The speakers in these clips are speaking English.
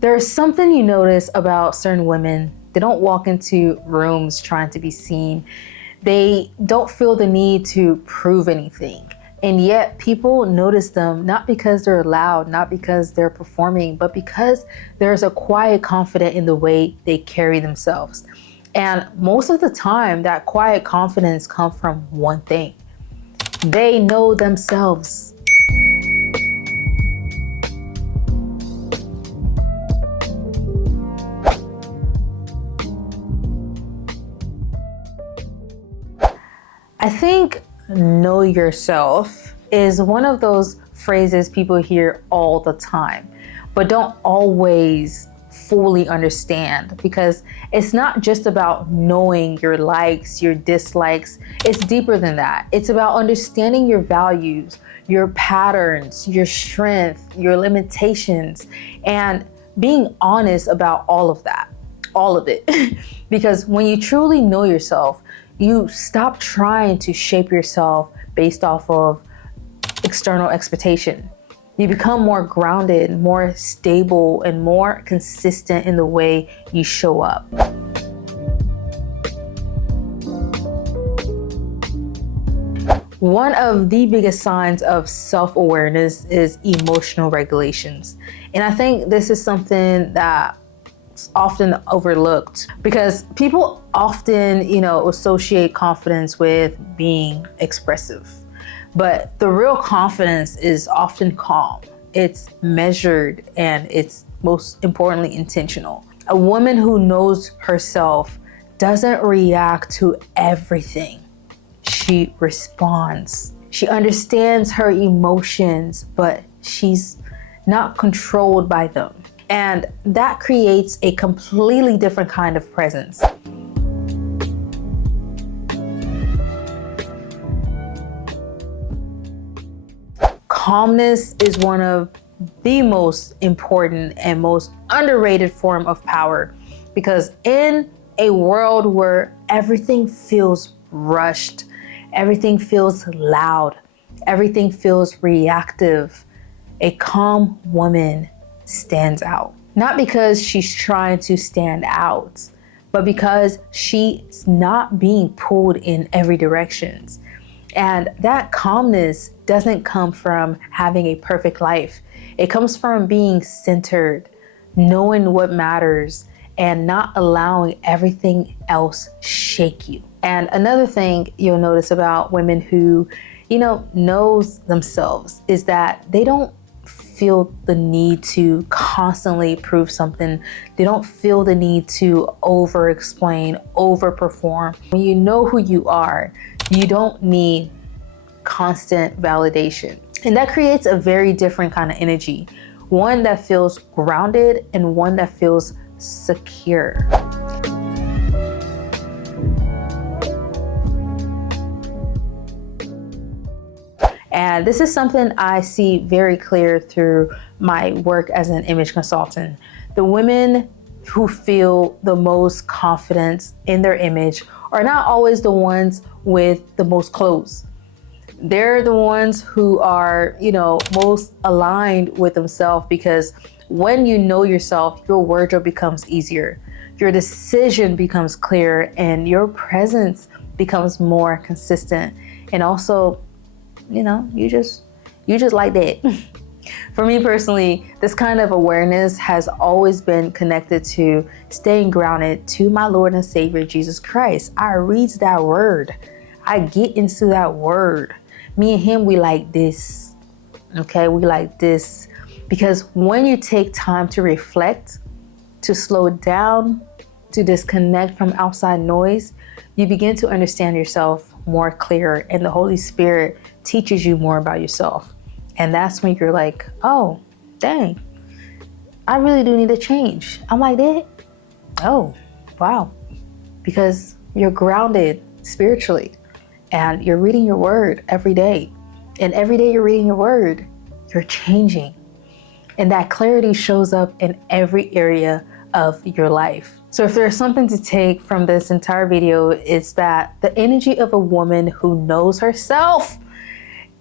There's something you notice about certain women. They don't walk into rooms trying to be seen. They don't feel the need to prove anything. And yet people notice them not because they're loud, not because they're performing, but because there's a quiet confidence in the way they carry themselves. And most of the time, that quiet confidence comes from one thing. They know themselves. I think know yourself is one of those phrases people hear all the time, but don't always fully understand, because it's not just about knowing your likes, your dislikes. It's deeper than that. It's about understanding your values, your patterns, your strength, your limitations, and being honest about all of that, all of it. Because when you truly know yourself, you stop trying to shape yourself based off of external expectation. You become more grounded, more stable, and more consistent in the way you show up. One of the biggest signs of self-awareness is emotional regulations. And I think this is something that often overlooked, because people often, associate confidence with being expressive. But the real confidence is often calm. It's measured, and it's most importantly intentional. A woman who knows herself doesn't react to everything. She responds. She understands her emotions, but she's not controlled by them. And that creates a completely different kind of presence. Calmness is one of the most important and most underrated form of power, because in a world where everything feels rushed, everything feels loud, everything feels reactive, a calm woman stands out. Not because she's trying to stand out, but because she's not being pulled in every direction. And that calmness doesn't come from having a perfect life. It comes from being centered, knowing what matters, and not allowing everything else shake you. And another thing you'll notice about women who, knows themselves is that they don't feel the need to constantly prove something. They don't feel the need to over-explain, over-perform. When you know who you are, you don't need constant validation. And that creates a very different kind of energy. One that feels grounded and one that feels secure. And this is something I see very clear through my work as an image consultant. The women who feel the most confidence in their image are not always the ones with the most clothes. They're the ones who are, most aligned with themselves, because when you know yourself, your wardrobe becomes easier, your decision becomes clear, and your presence becomes more consistent. And also, you just like that. For me personally, this kind of awareness has always been connected to staying grounded to my Lord and Savior, Jesus Christ. I read that word. I get into that word. Me and him, we like this. Okay, we like this. Because when you take time to reflect, to slow down, to disconnect from outside noise, you begin to understand yourself more clear, and the Holy Spirit teaches you more about yourself. And that's when you're like, oh, dang, I really do need to change. I'm like that? Oh, wow. Because you're grounded spiritually, and you're reading your word every day. And every day you're reading your word, you're changing. And that clarity shows up in every area of your life. So if there's something to take from this entire video, it's that the energy of a woman who knows herself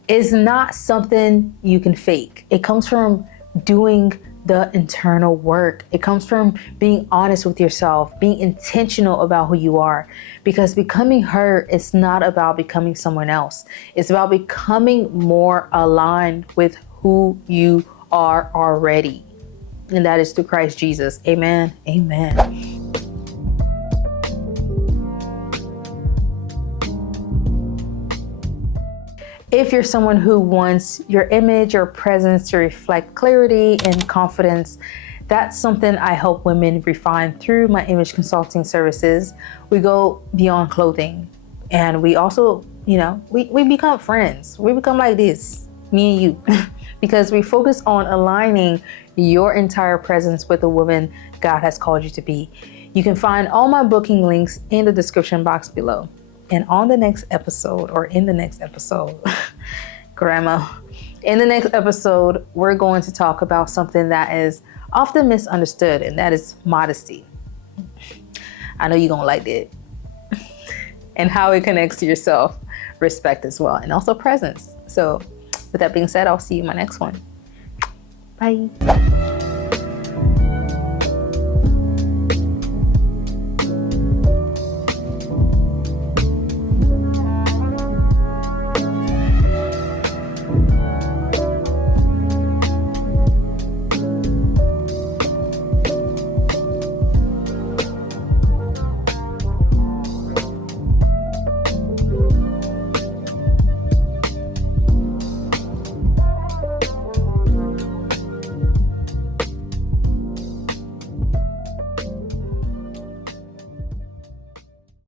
is not something you can fake. It comes from doing the internal work. It comes from being honest with yourself, being intentional about who you are. Because becoming her is not about becoming someone else. It's about becoming more aligned with who you are already. And that is through Christ Jesus. Amen. Amen. If you're someone who wants your image or presence to reflect clarity and confidence, that's something I help women refine through my image consulting services. We go beyond clothing, and we also, we become friends. We become like this, me and you, because we focus on aligning your entire presence with the woman God has called you to be. You can find all my booking links in the description box below. And in the next episode, grandma, in the next episode, we're going to talk about something that is often misunderstood, and that is modesty. I know you're going to like it. And how it connects to your self-respect as well, and also presence. So with that being said, I'll see you in my next one. Bye.